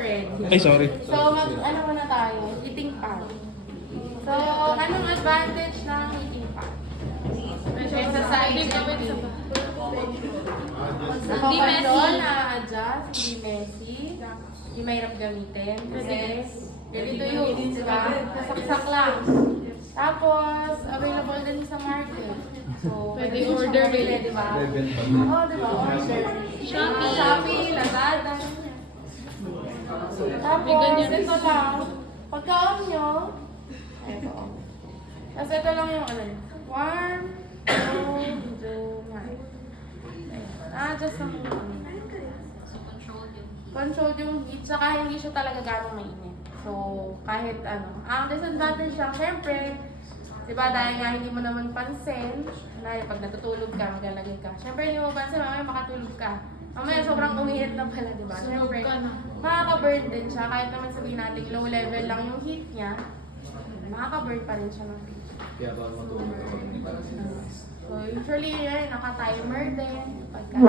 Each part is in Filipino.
ready. Ay, sorry. So, ano muna tayo? Heating pad. So, anong advantage ng heating pad? Kaysa sa HMP. Nakakontrol, na-adjust, hindi messy, hindi mahirap gamitin. Kasi, ganito yung, di ba? Kasaksak lang. Tapos, available din sa market. So, pwede order rin, di ba? Oo, di ba? Order. Shopee, Lazada. Tapos, ito lang. Pagka-on nyo, ito. Tapos ito lang yung ano, warm, cold, hot. Just lang yung ano. So, Controlled yung heat, saka hindi siya talaga ganong mainit. So, kahit ano. Ang disadvantage lang, syempre, diba dahil nga hindi mo naman pansin, dahil pag natutulog ka, maglalagay ka. Syempre, hindi mo pansin, mamaya makatulog ka. Mamaya sobrang umiinit na pala, diba? Syempre, makaka-burn din siya. Kahit naman sabihin natin low level lang yung heat niya, makaka-burn pa rin siya ng heat. Kaya ba matulog ka? So, usually, naka-timer din. Pagka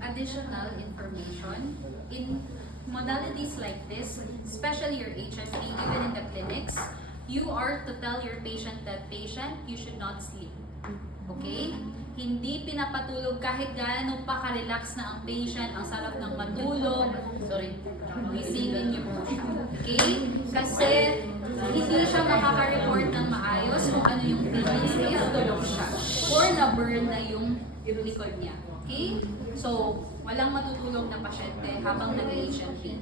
additional information in modalities like this, especially your HSP, even in the clinics, you are to tell your patient that patient, you should not sleep. Okay? Hindi pinapatulog kahit gaano pa ka-relax na ang patient, ang sarap ng matulog. Sorry, gisingin niyo po siya. Okay? Kasi hindi siya makaka-report ng maayos kung ano yung feelings if tulog siya. Or na-burn na yung likod niya. Okay? So, walang matutulog na pasyente habang nag-HMP.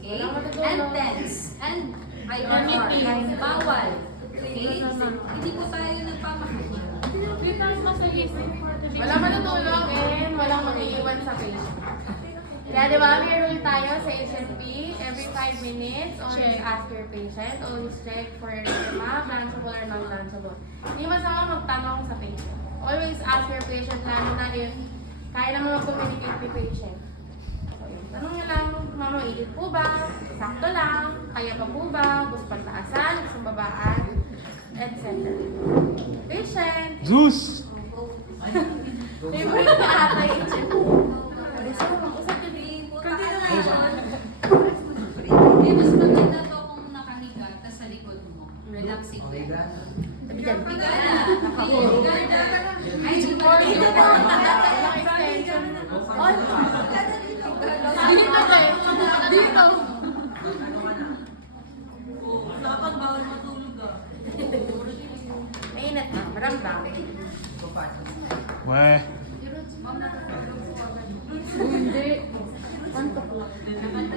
Okay? And tense. And IRR. Bawal. Okay? Hindi po tayo nagpapakanya. walang matutulog and walang mag-iiwan sa patient. Kaya di ba, may rule tayo sa HMP, every 5 minutes, always ask your patient, always check for blanchable or non-blanchable. Hindi masama magtanong sa patient. Always ask your patient, lalo na if kaya naman mag-communicate with patient. So, yun. Tanong nyo lang, mama, init po ba? Sakto lang? Kaya pa po ba? Gusto pagtaasan? Gusto babaan? Etc. Patient! Zeus! Favorite na ata yung HMP. Gusto mo mag-usap yun eh. Eh, mas maganda to kung nakahiga ka sa likod mo. Relaxing. Bigyan. Ay, Dito po. Extension. Dito tayo. Dito. dapat bawal matulog ah. Mainit na. Marambang. Weh. Hindi.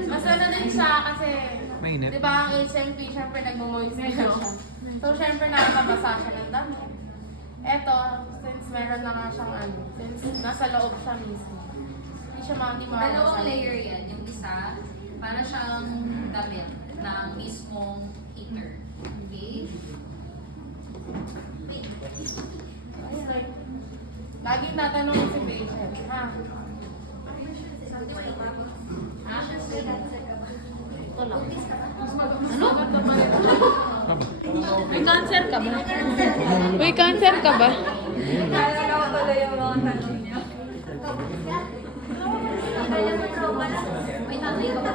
Mas ano din siya kasi, Mainit. di ba ang HMP, syempre nagmo-moisture siya. So, syempre nakakabasa siya ng damit. Eto, since meron na nga siyang ano, since nasa loob siya mismo. Hindi siya hindi mawawala. Dalawang layer yan. Yung isa, para siyang damit ng mismong heater. Okay? Ayun. Laging tatanungin si patient, ha? Ha? Ito lang. May cancer ka ba? May cancer ka ba? May tatay ka ba?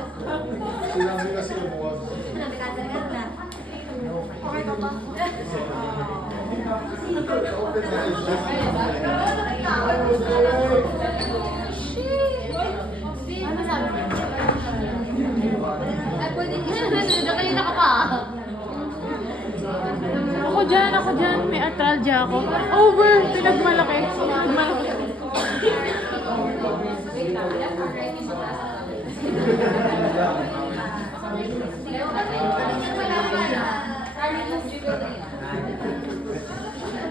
Ano sabi mo? Ay, pwede kanina ka pa. Ako dyan. May atralgia ako. Over! Pinagmalaki. Malaki.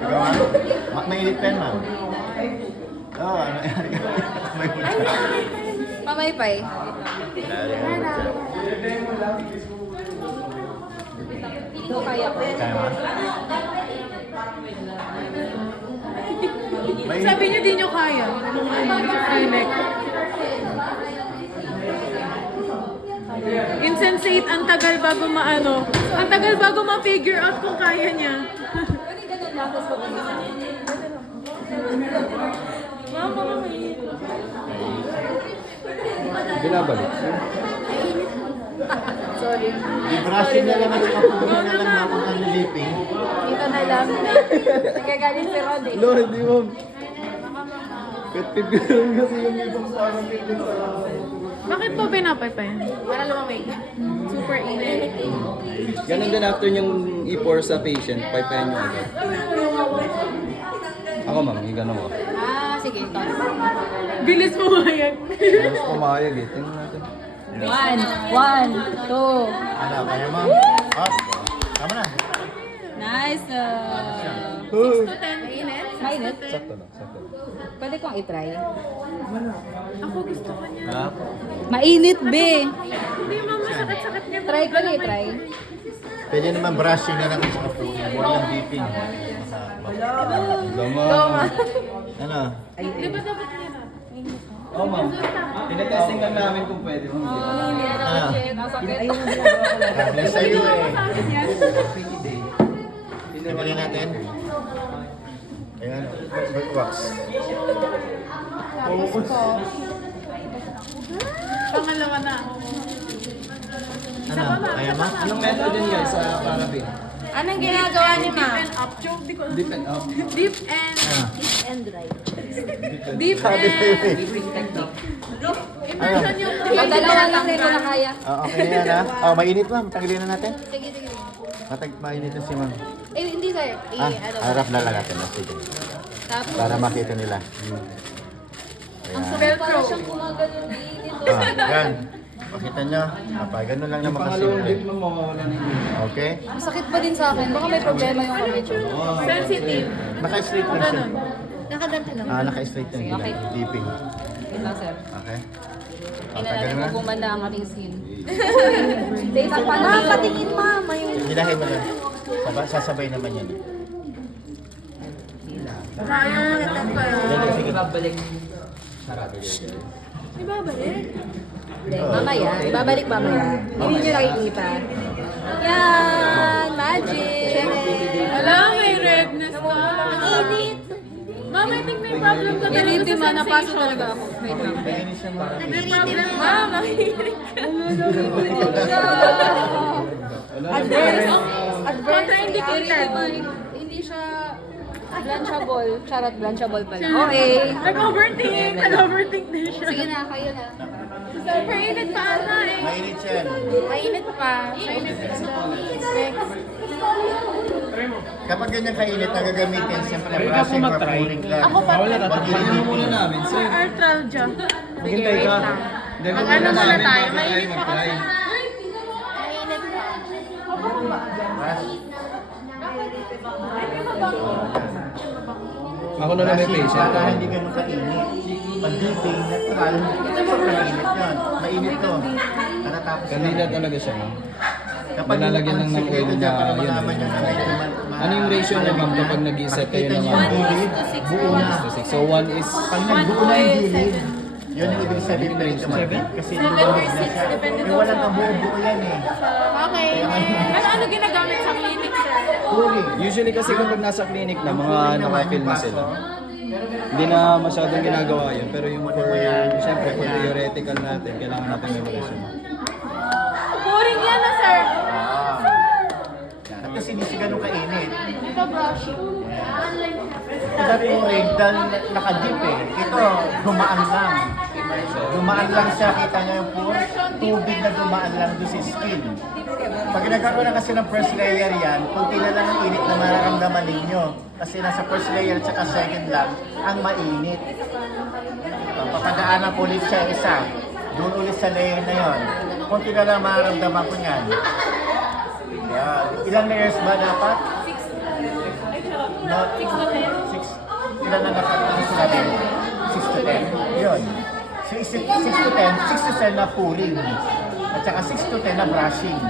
Ikaw, mainit pen, ma'am. Oo, ano yan? May bulsa. Pamaypay. Hindi ko kaya ko. Kaya mo? Sabi niyo di niyo kaya. Panic. Insensate, ang tagal bago maano. Ang tagal bago ma-figure out kung kaya niya. Binabalik. I-brushing na lang at kapunin na lang bakit ang liping. Dito na lang. Nagagalit si Rod eh. Lo, hindi mo. Pet-pipirun kasi yung ibang parang pipin sa Bakit po pinapay yan? Para lumamig. Super init. Ganun din after niyong i-pour sa patient, paypayan niyo agad. Ako ma'am, gano'n ko. Ah, sige. Bilis mo nga yan. Mas pumayag eh. Tingnan natin. 1, 2. Ano, kaya mo? Ah, tama na. Nice. 6 to 10. Mainit? Mainit? Sakto lang, sakto lang. Pwede kong i-try. Ako gusto ko niya. Ha? Mainit, be. Hindi mama, sakit-sakit niya. Try ko na i-try. Pwede naman brushing na lang sa kapunin. Walang dipping. Lama. Ano? Di ba dapat niya na? Oh ma'am, tinetesting lang namin kung pwede. Ano? Sakit. Problem sa iyo eh. Tingnan natin. Ayan, wax. Pangalawa na ako. Ano? Kaya mo? Anong method din guys sa parabin? Anong ginagawa ni Ma? Deep and up. Joke, di ko. Dip and up. Deep and... Ano? Deep Sabi ko and... eh. Immersion yung... Ang dalawa lang rin ko na kaya. Okay na yan ha? Oh, mainit ma'am. Tanggalin na natin. Sige, sige. Mainit na si ma'am. Eh, hindi sir. Harap na lang natin. Sige. Tapos, Para makita nila. ang Ayan. sarap para siyang gumagano'n dito. Yan. Pakita nyo. Ganun lang naman kasi. Pangalawang dip mo mawawala na yun. Okay? Masakit pa din sa akin. Baka may problema yung kamay ko. Sensitive. Naka-straight lang siya. Nakaganta lang. Naka-straight lang. Okay. Dipping. Wait lang sir. Okay? Ina natin Tagal na. kung gumanda ang ating skin. Data pa na. Patingin mama yung... Hilahin mo lang. Sasabay naman yan. Sige. Babalik. Mamaya. Ibabalik mamaya. Hindi nyo nakikita. Yan! Magic! Wala, may redness ka. Init! Mama, I think may problem ka talaga Iriti sa ma, napaso sensation. talaga ako. Wait lang. Tingnan siya mga. May problem, mama. Adverse. Contraindicated. Hindi siya blanchable. Charot, blanchable pala. Okay. Nag-overthink. Nag-overthink din siya. Sige na, kayo na. Super init pa ata eh. Mainit yan. Mainit pa. Mainit pa siya. Kapag ganyan kainit, nagagamitin siyempre brushing for cooling lang. Ako pa. Pag Tingnan muna namin, For sir. arthralgia. Sige, wait lang. Hindi, Ang muna ano muna namin tayo, bago mainit pa mag-try. kasi. Mainit pa. Ako na lang may patient. Para hindi ganun kainit. Pag dipping, natural, sobrang init yun. Mainit to. Para tapos Kanina talaga siya, ma'am. kapag Nalalagyan lang ng oil na para yun. malaman nyo na medyo Ano yung ratio niya, ma'am, kapag nag-iset kayo Pakita ng nyo yung gilid, buo na. So 1 is... Pag nagbuo na yung gilid, yun yung ibig sabihin na rin tumatid. Kasi lumawag na siya. Yung walang kabuo-buo yan eh. Okay. Ano ginagamit sa clinic, sir? Cooling. Usually kasi kapag nasa clinic na, mga naka-fill na sila. Hindi na masyadong ginagawa yun. Pero yung for, siyempre, for theoretical natin, kailangan natin memorization. Boring yan na, sir. At kasi hindi siya ganun kainit. Ito brushing. Ito cooling dahil nakadip eh. Ito, dumaan lang. Dumaan lang siya, kita niya yung pool. Tubig na dumaan lang doon sa skin. Pag nagkaroon na kasi ng first layer yan, kunti na lang ang init na mararamdaman ninyo. Kasi nasa first layer at saka second lang, ang mainit. Papadaanan ko ulit siya isa. Doon ulit sa layer na yon. Kunti na lang mararamdaman ko niyan. Yan. Ilang layers ba dapat? 6 to 10. Ilan na nakakasalabi? 6 to 10. Yun. So 6 to 10 na pouring. At saka 6 to 10 na brushing.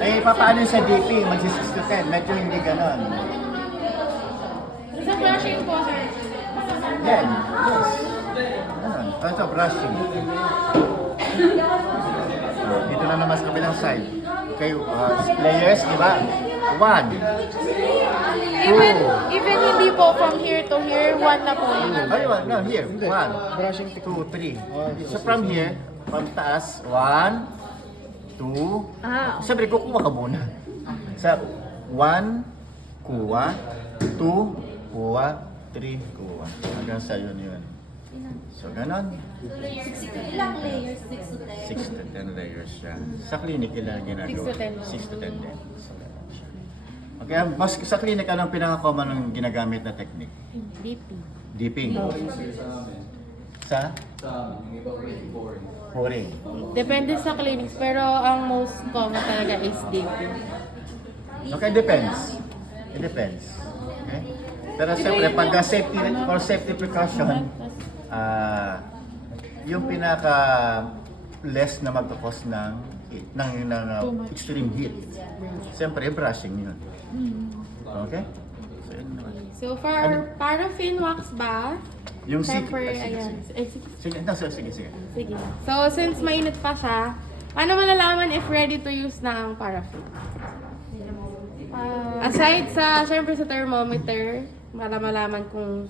Eh, paano sa dipping? Mag 6 to 10. Medyo hindi ganon. Sa brushing po, sir. Yan. Yes. Ganon. Ito, brushing. Dito na naman sa kabilang side. Okay, layers, di ba? 1. Even hindi po from here to here, one na po yun. Ayun, no, here. 1, brushing 2, 3. So from here, from taas, 1, 2, 2. Ah, Siyempre, kukuha ka muna. Sa 1, kuha. 2, kuha. 3, kuha. Hanggang sa yun yun. So, ganon. Ilang layers? 6 to 10? 6 to 10 layers siya. Sa clinic, ilan ginagawa? 6 to 10. 6 to 10 din. So, ganon siya. Okay, mas sa clinic, anong pinaka-common ng ginagamit na technique? DP. Dipping. Sa? Pouring. Depende sa clinics, pero ang most common talaga is DP. Okay, depends. It depends. Okay? Pero siyempre, pag safety, for safety precaution, yung pinaka less na magkakos ng heat, ng extreme heat. Siyempre, brushing yun. Okay? So, yun naman. So for paraffin wax ba? Yung Temper, sige, ayan. sige, sige. Sige. So since mainit pa siya, paano malalaman if ready to use na ang paraffin? Aside sa, syempre sa thermometer, para malaman kung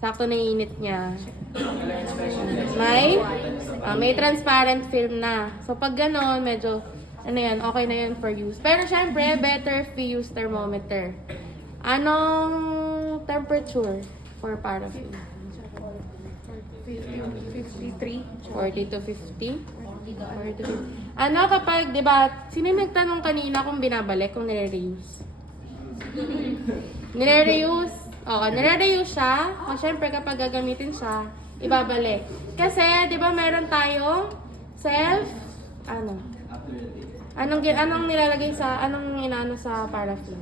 sakto na yung init niya. May transparent film na. So pag ganon, medyo, okay na yan for use. Pero syempre, better if we use thermometer. Anong temperature for paraffin? 53. 40 to 50? 40 to 50. Ano kapag, di ba, sino nagtanong kanina kung binabalik, kung nire-reuse? Nire-reuse? Oo, nire-reuse siya. O syempre kapag gagamitin siya, ibabalik. Kasi, di ba, meron tayong anong nilalagay sa, anong inano sa paraffin?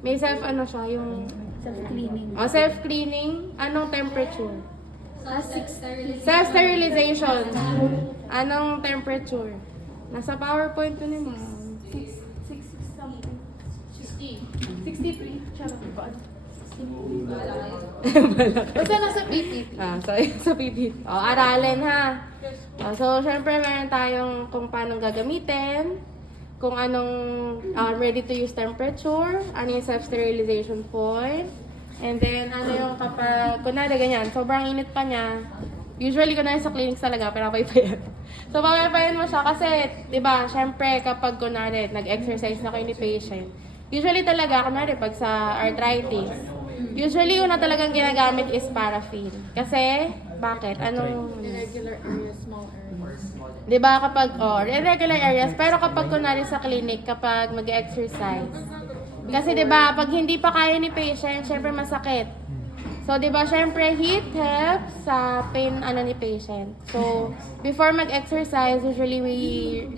May siya, yung Self-cleaning. self-cleaning. Anong temperature? 6 sterilization. Self-sterilization. Anong temperature? Nasa PowerPoint ko nila. 63. Charot ba? Basta nasa PPT. Sa PPT. Aralin ha. So, syempre meron tayong kung paano gagamitin, kung anong ready to use temperature, ano yung self-sterilization point, and then ano yung kapag, kunwari ganyan, sobrang init pa niya, usually kunwari sa clinics talaga, pinapaypayan. So, papaypayan mo siya kasi, di ba, syempre kapag kunwari nag-exercise na kayo ni patient, usually talaga, kunwari pag sa arthritis, usually una talagang ginagamit is paraffin. Kasi, bakit? Anong... Irregular areas, small areas. Di ba kapag, irregular areas, pero kapag kunwari sa clinic, kapag mag-exercise. Kasi di ba pag hindi pa kaya ni patient, syempre masakit. So di ba syempre heat helps sa pain ni patient. So, before mag-exercise, usually we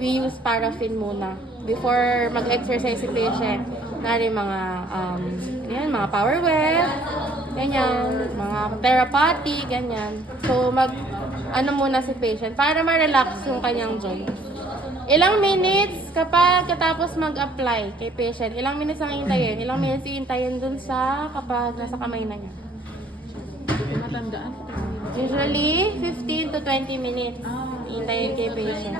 use paraffin muna. Before mag-exercise si patient, nari mga, mga power well, ganyan, mga therapy, ganyan. So, muna si patient para ma-relax yung kanyang joint. Ilang minutes kapag katapos mag-apply kay patient, ilang minutes ang hintayin? Ilang minutes ihintayin dun sa kapag nasa kamay na niya? Matandaan. Usually, 15 to 20 minutes ihintayin kay patient.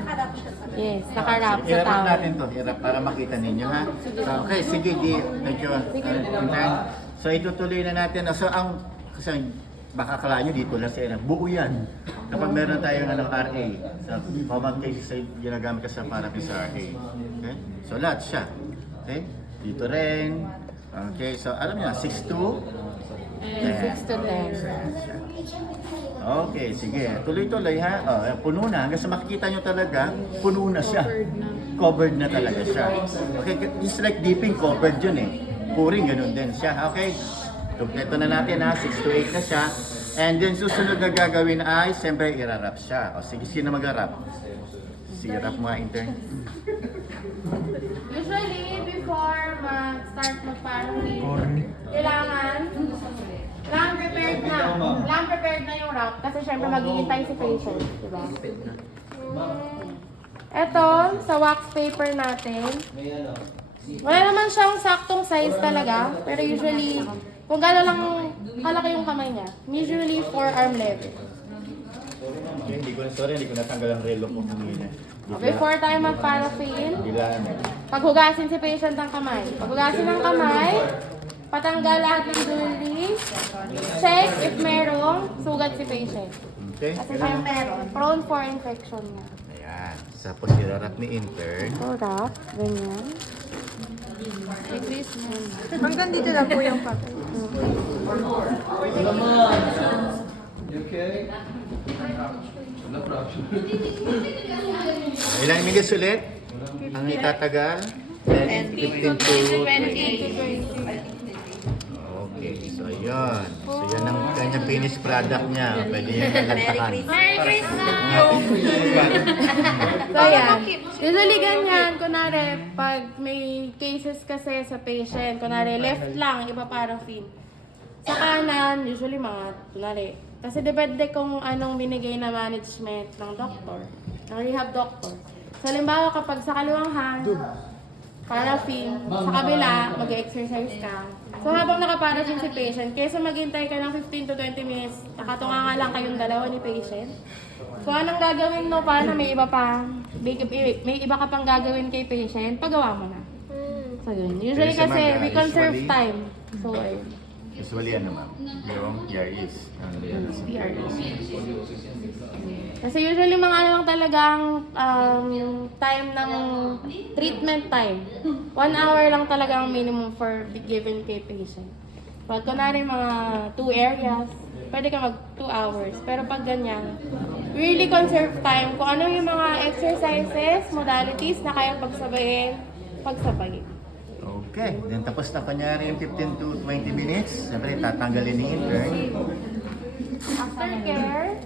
Yes, nakarap sa I-wrap towel. natin to, i-wrap para makita ninyo ha. Okay, sige, thank you. So itutuloy na natin. So kasi baka akala nyo dito lang sa buo yan. Kapag meron tayong RA, sa common cases ay ginagamit ka sa paraffin sa RA. Okay? So lahat siya. Okay? Dito rin. Okay, so alam niyo, 6 to 6 to 10. Okay, sige. Tuloy-tuloy ha. Puno na. Hanggang sa makikita nyo talaga, puno na siya. Covered na talaga siya. Okay, it's like dipping, covered yun eh. Pouring, ganun din siya. Okay, kompleto na natin ha. 6 to 8 na siya. And then susunod na gagawin ay, siyempre, irarap siya. O sige, sino mag-arap? Sige, rap mga intern. Usually, before mag-start mag-paraffin, kailangan prepared na yung wrap kasi syempre maghihintay si patient, di ba? Ito, sa wax paper natin, wala naman siyang saktong size talaga, pero usually, kung gano'n lang kalaki yung kamay niya, usually forearm level. Hindi ko natanggal ang relo ko kanina. Before tayo mag-paraffin, Dilaan. paghugasin si patient ang kamay. Paghugasin ng kamay, patanggal lahat ng jewelry, check if merong sugat si patient. Okay? Kasi siya meron, prone for infection nga. Yan. Sa pagkirarap ni intern. Ora, ganyan. Hanggang dito lang po yung papel. Okay? Ilang minutes ulit? Ang itatagal? 15 to 20. Okay, so yun. So yan ang kanyang finished product niya. Pwede niya nalantakan. Merry Christmas! So yan. Usually ganyan, kunwari, pag may cases kasi sa patient, kunwari left lang, iba paraffin. Sa kanan, usually mga, kunwari, kasi depende kung anong binigay na management ng doktor, ng rehab doctor. So, halimbawa kapag sa kaliwang hand, paraffin, sa kabila, mag-exercise ka. So, habang naka-paraffin si patient, kaysa maghintay ka ng 15 to 20 minutes, nakatunga nga lang kayong dalawa ni patient. So, anong gagawin mo pa na may iba pa, may iba ka pang gagawin kay patient, pagawa mo na. So, yun. Usually Kaya sa kasi, mga- we conserve usually- time. So, ayun. Usually ano ma'am? Yung PREs. PREs. Kasi usually mga ano lang talagang time ng treatment time. 1 hour lang talaga ang minimum for given kay patient. Pag kunwari mga 2 areas, pwede ka mag 2 hours. Pero pag ganyan, we really conserve time. Kung ano yung mga exercises, modalities na kayang pagsabayin, pagsabayin. Okay, then tapos na kanyari yung 15 to 20 minutes. Siyempre, tatanggalin ni intern. Aftercare.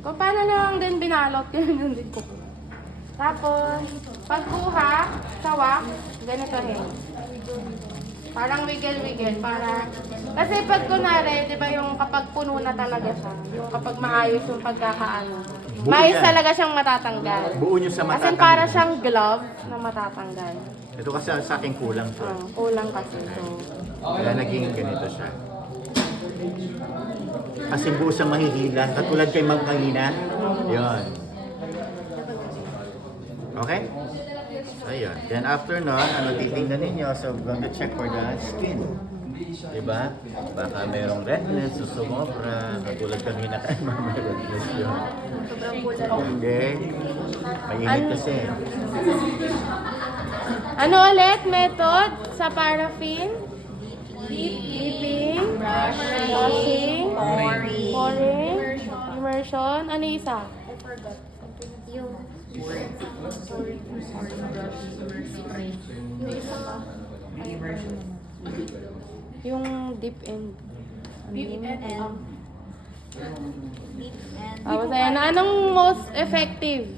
Kung paano lang din binalot, yun yung din ko. Tapos, pagkuha, sawak, ganito rin. Parang wiggle-wiggle, para... Kasi pag kunwari, di ba yung kapag puno na talaga siya, yung kapag maayos yung pagkakaano, Buo maayos yan. talaga siyang matatanggal. Buo nyo sa As mata. in, para siyang glove na matatanggal. Ito kasi sa akin kulang to. Kulang kasi. So, Kaya naging ganito siya. Kasi buo sa mahihila. Katulad kay Ma'am kanina. Yun. Okay? So, yun. Then after nun, ano titingnan ninyo? So, we're going to check for the skin. Diba? Baka mayroong redness, susumobra. Katulad kanina kay Ma'am, may redness yun. Okay? Mainit kasi. ano ulit method sa paraffin? Dipping, brushing, pouring, immersion. Ano yung isa? Yung dip and Tapos ayan, anong most effective?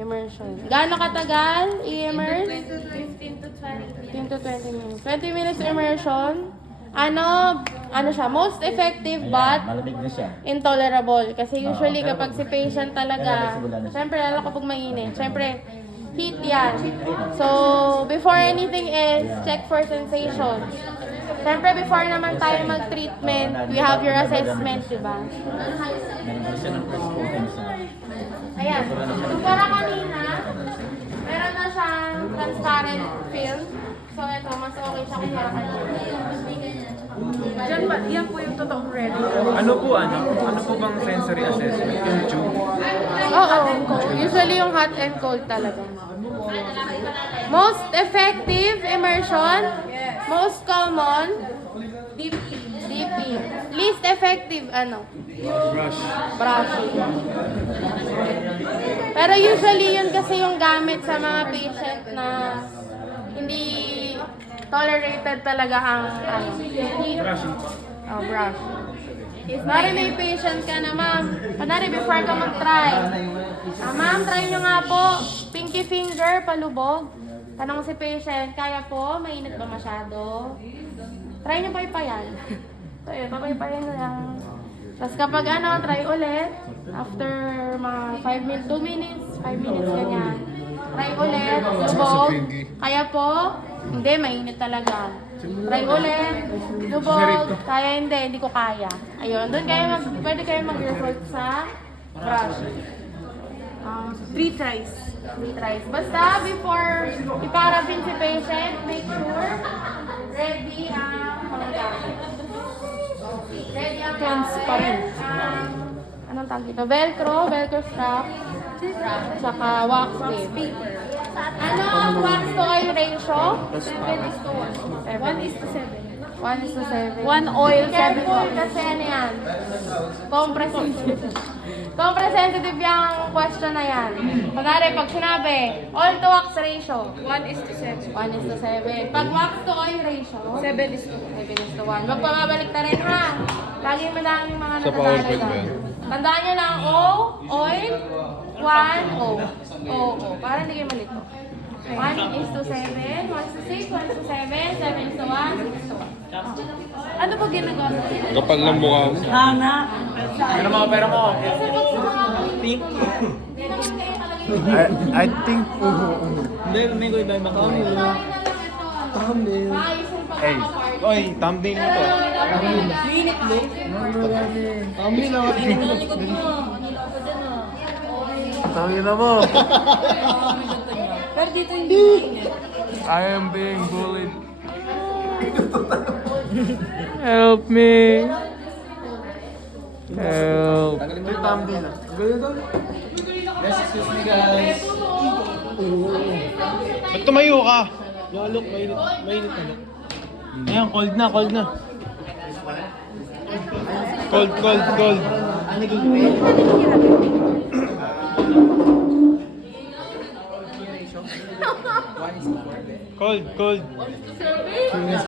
Immersion. Gaano katagal i-immerse? 15 to 20 15 to 20 minutes. 20 minutes immersion. Ano siya? Most effective but Malamig na siya. intolerable. Kasi usually kapag si patient talaga, syempre lalo kapag mainit, syempre heat yan. So, before anything is check for sensation. Syempre before naman tayo mag-treatment, we have your assessment, diba? Meron pa siya ng first coating sa... Ayan. Kumpara kanina, meron na siyang transparent film. So, ito, mas okay siya kumpara kanina. Diyan ba, yan po yung totoong red. Ano po bang sensory assessment? Yung tube? Oo, usually yung hot and cold talaga. Most effective immersion, most common, DP. Least effective, brushing. Pero usually yun kasi yung gamit sa mga patient na hindi tolerated talaga ang heat. Brushing. Brush. Mari may patient ka na, ma'am. Kunwari, before ka mag-try. Ma'am, try nyo nga po. Pinky finger, palubog. Tanong si patient, kaya po? Mainit ba masyado? Try nyo paypayan. So, yun, papaypayan nyo lang. Tapos kapag try ulit. After mga 5 minutes, 2 minutes, 5 minutes, ganyan. Try ulit, lubog. Kaya po? Hindi, mainit talaga. Try ulit, lubog. Kaya hindi ko kaya. Ayun, doon pwede kayo mag-resort sa brush. 3 tries. 3 tries. Basta before iparafin si patient, make sure ready ang mga gamit. Ready ang Transparent. anong tawag dito? Velcro strap, tsaka wax tape. Ano ang wax to oil ratio? 7:1. 1:7. 1 oil, 7 Careful kasi ano yan? Comprehensive. Comprehensive yung question na yan. Kunwari, pag sinabi, oil to wax ratio, 1:7. 1:7. Pag wax to oil ratio, 7:1. Magpapabalik na rin ha. Lagi madaming mga Sa natatalo PowerPoint ba doon. yan? Tandaan nyo lang, O, oil, 1, O. O. Para hindi kayo malito. 1:7, 1:6, 1:7, 7:1, 6:1. Ano ba ginagawa mo? Kapal ng mukha mo. Pera mo, pera mo. Hindi naman kayo talaga I think, Hindi, may ko iba ibang kami. thumbnail. Maayos yung pagkakaparty. Oy, thumbnail mo to. tangin na mo. Pero dito hindi I am being bullied. Help me. Help. Ito yung thumbnail. Ba't tumayo ka? Look, mainit na look. Ayan, cold na. Cold. Cold.